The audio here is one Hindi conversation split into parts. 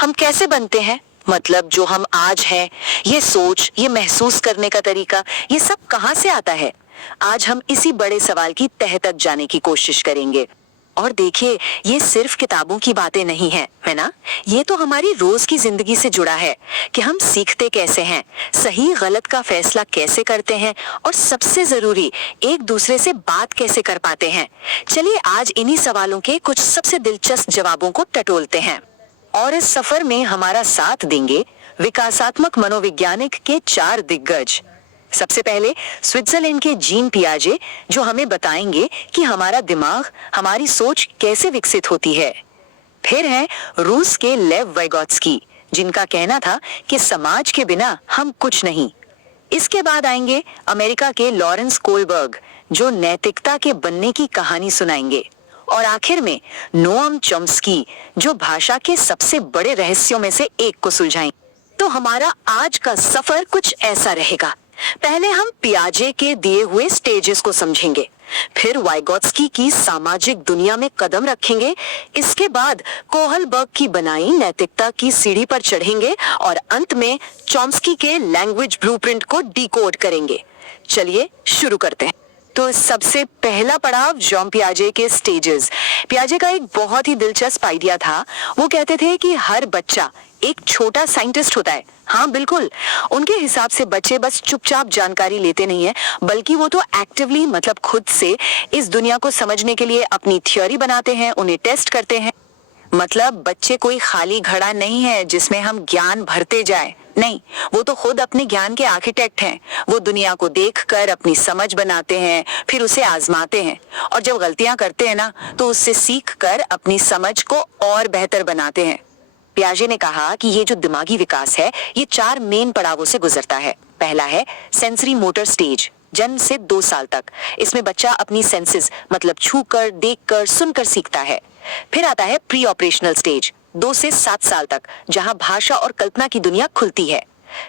हम कैसे बनते हैं, मतलब जो हम आज हैं, ये सोच, ये महसूस करने का तरीका, ये सब कहाँ से आता है? आज हम इसी बड़े सवाल की तह तक जाने की कोशिश करेंगे। और देखिए, ये सिर्फ किताबों की बातें नहीं है ना? ये तो हमारी रोज की जिंदगी से जुड़ा है कि हम सीखते कैसे हैं, सही गलत का फैसला कैसे करते हैं और सबसे जरूरी, एक दूसरे से बात कैसे कर पाते हैं। चलिए आज इन्हीं सवालों के कुछ सबसे दिलचस्प जवाबों को टटोलते हैं। और इस सफर में हमारा साथ देंगे विकासात्मक मनोवैज्ञानिक के 4 दिग्गज। सबसे पहले स्विट्जरलैंड के जीन पियाजे, जो हमें बताएंगे कि हमारा दिमाग, हमारी सोच कैसे विकसित होती है। फिर हैं रूस के लेव वाइगोत्स्की, जिनका कहना था कि समाज के बिना हम कुछ नहीं। इसके बाद आएंगे अमेरिका के लॉरेंस कोलबर्ग, जो नैतिकता के बनने की कहानी सुनाएंगे। और आखिर में नोआम चॉम्स्की, जो भाषा के सबसे बड़े रहस्यों में से एक को सुलझाएंगे। तो हमारा आज का सफर कुछ ऐसा रहेगा। पहले हम पियाजे के दिए हुए स्टेजेस को समझेंगे, फिर वाइगोत्स्की की सामाजिक दुनिया में कदम रखेंगे, इसके बाद कोहलबर्ग की बनाई नैतिकता की सीढ़ी पर चढ़ेंगे और अंत में चॉम्स्की के लैंग्वेज ब्लूप्रिंट को डिकोड करेंगे। चलिए शुरू करते हैं। तो सबसे पहला पड़ाव जॉन पियाजे के स्टेजेस। पियाजे का एक बहुत ही दिलचस्प आइडिया था। वो कहते थे कि हर बच्चा एक छोटा साइंटिस्ट होता है। हाँ बिल्कुल, उनके हिसाब से बच्चे बस चुपचाप जानकारी लेते नहीं है, बल्कि वो तो एक्टिवली, मतलब खुद से इस दुनिया को समझने के लिए अपनी थ्योरी बनाते हैं, उन्हें टेस्ट करते हैं। मतलब बच्चे कोई खाली घड़ा नहीं है जिसमें हम ज्ञान भरते जाए, नहीं, वो तो खुद अपने ज्ञान के आर्किटेक्ट हैं। वो दुनिया को देखकर अपनी समझ बनाते हैं, फिर उसे आजमाते हैं, और जब गलतियां करते हैं ना, तो उससे सीख कर अपनी समझ को और बेहतर बनाते हैं। पियाजे ने कहा कि ये जो दिमागी विकास है, ये 4 मेन पड़ावों से गुजरता है। पहला है सेंसरी मोटर स्टेज, जन्म से 2 साल तक। इसमें बच्चा अपनी सेंसेस, मतलब छूकर, देखकर, सुनकर सीखता है। फिर आता है प्री ऑपरेशनल स्टेज, 2 से 7 साल तक, जहां भाषा और कल्पना की दुनिया खुलती है।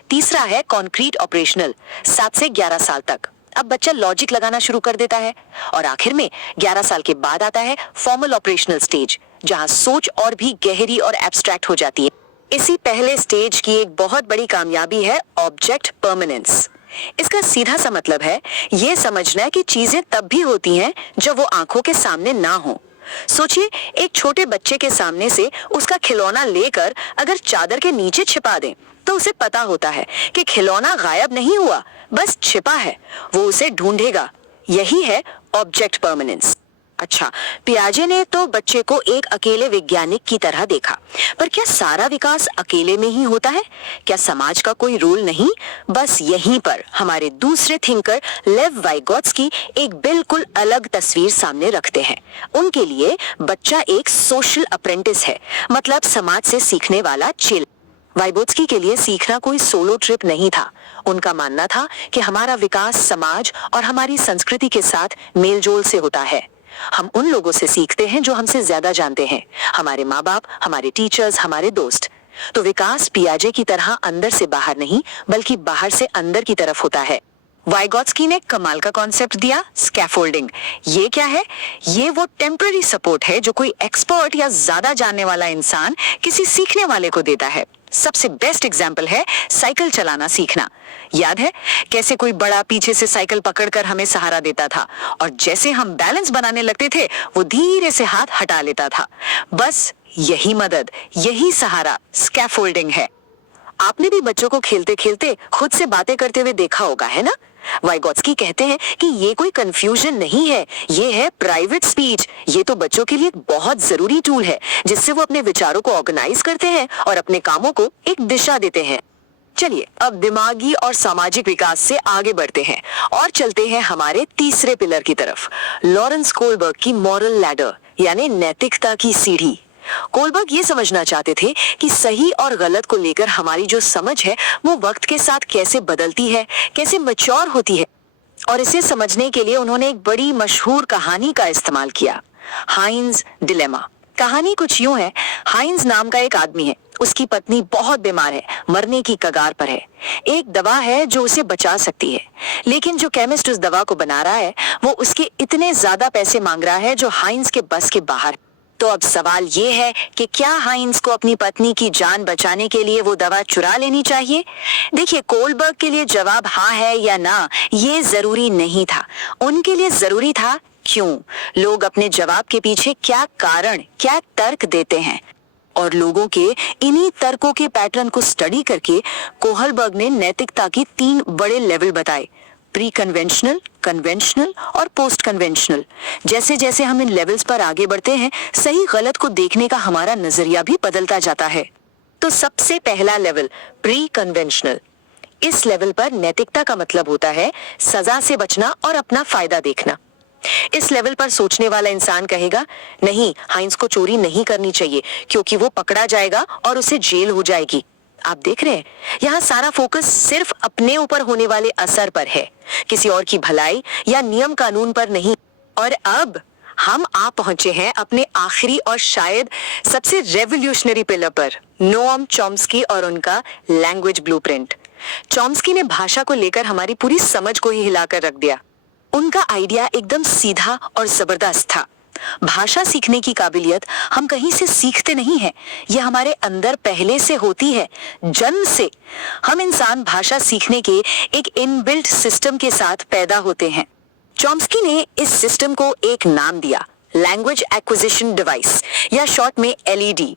तीसरा है कॉन्क्रीट ऑपरेशनल, 7 से 11 साल तक। अब बच्चा लॉजिक लगाना शुरू कर देता है। और आखिर में 11 साल के बाद आता है फॉर्मल ऑपरेशनल स्टेज, जहां सोच और भी गहरी और एब्स्ट्रैक्ट हो जाती है। इसी पहले स्टेज की एक बहुत बड़ी कामयाबी है ऑब्जेक्ट परमानेंस। इसका सीधा सा मतलब है ये समझना कि चीजें तब भी होती हैं जब वो आंखों के सामने ना हो। सोचिए, एक छोटे बच्चे के सामने से उसका खिलौना लेकर अगर चादर के नीचे छिपा दें, तो उसे पता होता है कि खिलौना गायब नहीं हुआ, बस छिपा है। वो उसे ढूंढेगा। यही है ऑब्जेक्ट परमानेंस। अच्छा, पियाजे ने तो बच्चे को एक अकेले वैज्ञानिक की तरह देखा, पर क्या सारा विकास अकेले में ही होता है? क्या समाज का कोई रोल नहीं? बस यहीं पर हमारे दूसरे थिंकर लेव वाइगोत्स्की एक बिल्कुल अलग तस्वीर सामने रखते हैं। उनके लिए बच्चा एक सोशल अप्रेंटिस है, मतलब समाज से सीखने वाला चेला। वाइगोत्स्की के लिए सीखना कोई सोलो ट्रिप नहीं था। उनका मानना था कि हमारा विकास समाज और हमारी संस्कृति के साथ मेलजोल से होता है। हम उन लोगों से सीखते हैं जो हमसे ज्यादा जानते हैं, हमारे माँ बाप, हमारे टीचर्स, हमारे दोस्त। तो विकास पियाजे की तरह अंदर से बाहर नहीं, बल्कि बाहर से अंदर की तरफ होता है। वाइगोत्स्की ने कमाल का कॉन्सेप्ट दिया, स्कैफोल्डिंग। ये क्या है? ये वो टेम्पररी सपोर्ट है जो कोई एक्सपर्ट या ज्यादा जानने वाला इंसान किसी सीखने वाले को देता है। सबसे बेस्ट एग्जाम्पल है साइकिल चलाना सीखना। याद है कैसे कोई बड़ा पीछे से साइकिल पकड़कर हमें सहारा देता था, और जैसे हम बैलेंस बनाने लगते थे, वो धीरे से हाथ हटा लेता था। बस यही मदद, यही सहारा स्कैफोल्डिंग है। आपने भी बच्चों को खेलते खेलते खुद से बातें करते हुए देखा होगा, है ना? वाइगोत्स्की कहते हैं कि ये कोई कंफ्यूजन नहीं है, ये है प्राइवेट स्पीच। ये तो बच्चों के लिए एक बहुत जरूरी टूल है, जिससे वो अपने विचारों को ऑर्गेनाइज करते हैं और अपने कामों को एक दिशा देते हैं। चलिए अब दिमागी और सामाजिक विकास से आगे बढ़ते हैं और चलते हैं हमारे तीसरे पिलर की तरफ, लॉरेंस कोलबर्ग की मॉरल लैडर, यानी नैतिकता की सीढ़ी। कोलबर्ग ये समझना चाहते थे कि सही और गलत को लेकर हमारी जो समझ है, वो वक्त के साथ कैसे बदलती है, कैसे मैच्योर होती है। और इसे समझने के लिए उन्होंने एक बड़ी मशहूर कहानी का इस्तेमाल किया, हाइंज डिलेमा। कहानी कुछ यूं है, हाइंज नाम का एक आदमी है, उसकी पत्नी बहुत बीमार है, मरने की कगार पर है। एक दवा है जो उसे बचा सकती है, लेकिन जो केमिस्ट उस दवा को बना रहा है, वो उसके इतने ज्यादा पैसे मांग रहा है जो हाइंज के बस के बाहर। तो अब सवाल ये है कि क्या हाइंस को अपनी पत्नी की जान बचाने के लिए वो दवा चुरा लेनी चाहिए? देखिए, कोलबर्ग के लिए जवाब हाँ है या ना ये जरूरी नहीं था। उनके लिए जरूरी था क्यों। लोग अपने जवाब के पीछे क्या कारण, क्या तर्क देते हैं, और लोगों के इन्हीं तर्कों के पैटर्न को स्टडी करके कोहलबर्ग ने नैतिकता की 3 बड़े लेवल बताए: प्री कन्वेंशनल, कन्वेंशनल और पोस्ट कन्वेंशनल। जैसे जैसे हम इन लेवल्स पर आगे बढ़ते हैं, सही गलत को देखने का हमारा नजरिया भी बदलता जाता है। तो सबसे पहला लेवल प्री कन्वेंशनल। इस लेवल पर नैतिकता का मतलब होता है सजा से बचना और अपना फायदा देखना। इस लेवल पर सोचने वाला इंसान कहेगा, नहीं, हाइंस को चोरी नहीं करनी चाहिए क्योंकि वो पकड़ा जाएगा और उसे जेल हो जाएगी। आप देख रहे हैं, यहाँ सारा फोकस सिर्फ अपने ऊपर होने वाले असर पर है, किसी और की भलाई या नियम कानून पर नहीं। और अब हम आ पहुंचे हैं अपने आखिरी और शायद सबसे रेवोल्यूशनरी पिलर पर, नोम चॉम्स्की और उनका लैंग्वेज ब्लूप्रिंट। चॉम्स्की ने भाषा को लेकर हमारी पूरी समझ को ही हिलाकर रख दिया। उनका आइडिया एकदम सीधा और जबरदस्त था। भाषा सीखने की काबिलियत हम कहीं से सीखते नहीं हैं, यह हमारे अंदर पहले से होती है, जन्म से। हम इंसान भाषा सीखने के एक इनबिल्ट सिस्टम के साथ पैदा होते हैं। चॉम्स्की ने इस सिस्टम को एक नाम दिया, लैंग्वेज एक्विजिशन डिवाइस, या शॉर्ट में एलईडी।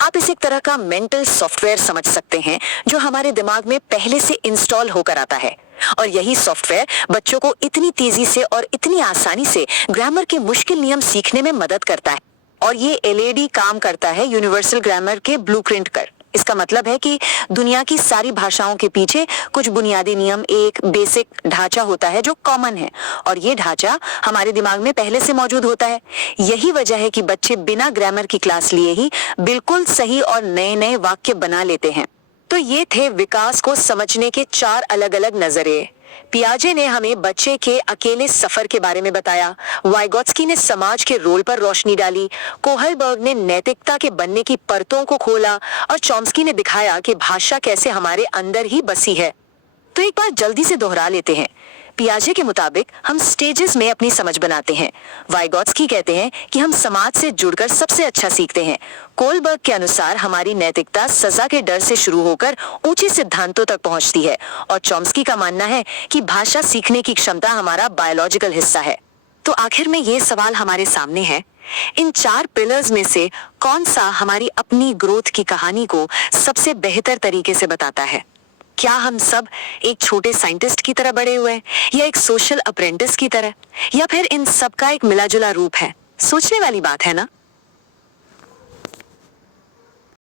आप इसे एक तरह का मेंटल सॉफ्टवेयर समझ सकते हैं जो हमारे दिमाग में पहले से इंस्टॉल होकर आता है, और यही सॉफ्टवेयर बच्चों को इतनी तेजी से और इतनी आसानी से ग्रामर के मुश्किल नियम सीखने में मदद करता है। और ये एलईडी काम करता है यूनिवर्सल ग्रामर के ब्लूप्रिंट कर। इसका मतलब है कि दुनिया की सारी भाषाओं के पीछे कुछ बुनियादी नियम, एक बेसिक ढांचा होता है जो कॉमन है, और ये ढांचा हमारे दिमाग में पहले से मौजूद होता है। यही वजह है कि बच्चे बिना ग्रामर की क्लास लिए ही बिल्कुल सही और नए नए वाक्य बना लेते हैं। तो ये थे विकास को समझने के 4 अलग अलग नजरिए। पियाजे ने हमें बच्चे के अकेले सफर के बारे में बताया, वाइगोत्स्की ने समाज के रोल पर रोशनी डाली, कोहलबर्ग ने नैतिकता के बनने की परतों को खोला, और चॉम्स्की ने दिखाया कि भाषा कैसे हमारे अंदर ही बसी है। तो एक बार जल्दी से दोहरा लेते हैं। पियाजे के मुताबिक हम स्टेजेस में अपनी समझ बनाते हैं। वाइगोत्स्की कहते हैं कि हम समाज से जुड़कर सबसे अच्छा सीखते हैं। कोलबर्ग के अनुसार हमारी नैतिकता सजा के डर से शुरू होकर ऊंचे सिद्धांतों तक पहुंचती है, और चॉम्स्की का मानना है कि भाषा सीखने की क्षमता हमारा बायोलॉजिकल हिस्सा है। तो आखिर में ये सवाल हमारे सामने है, इन 4 पिलर्स में से कौन सा हमारी अपनी ग्रोथ की कहानी को सबसे बेहतर तरीके से बताता है? क्या हम सब एक छोटे साइंटिस्ट की तरह बड़े हुए हैं, या एक सोशल अप्रेंटिस की तरह, या फिर इन सब का एक मिला जुला रूप है? सोचने वाली बात है ना।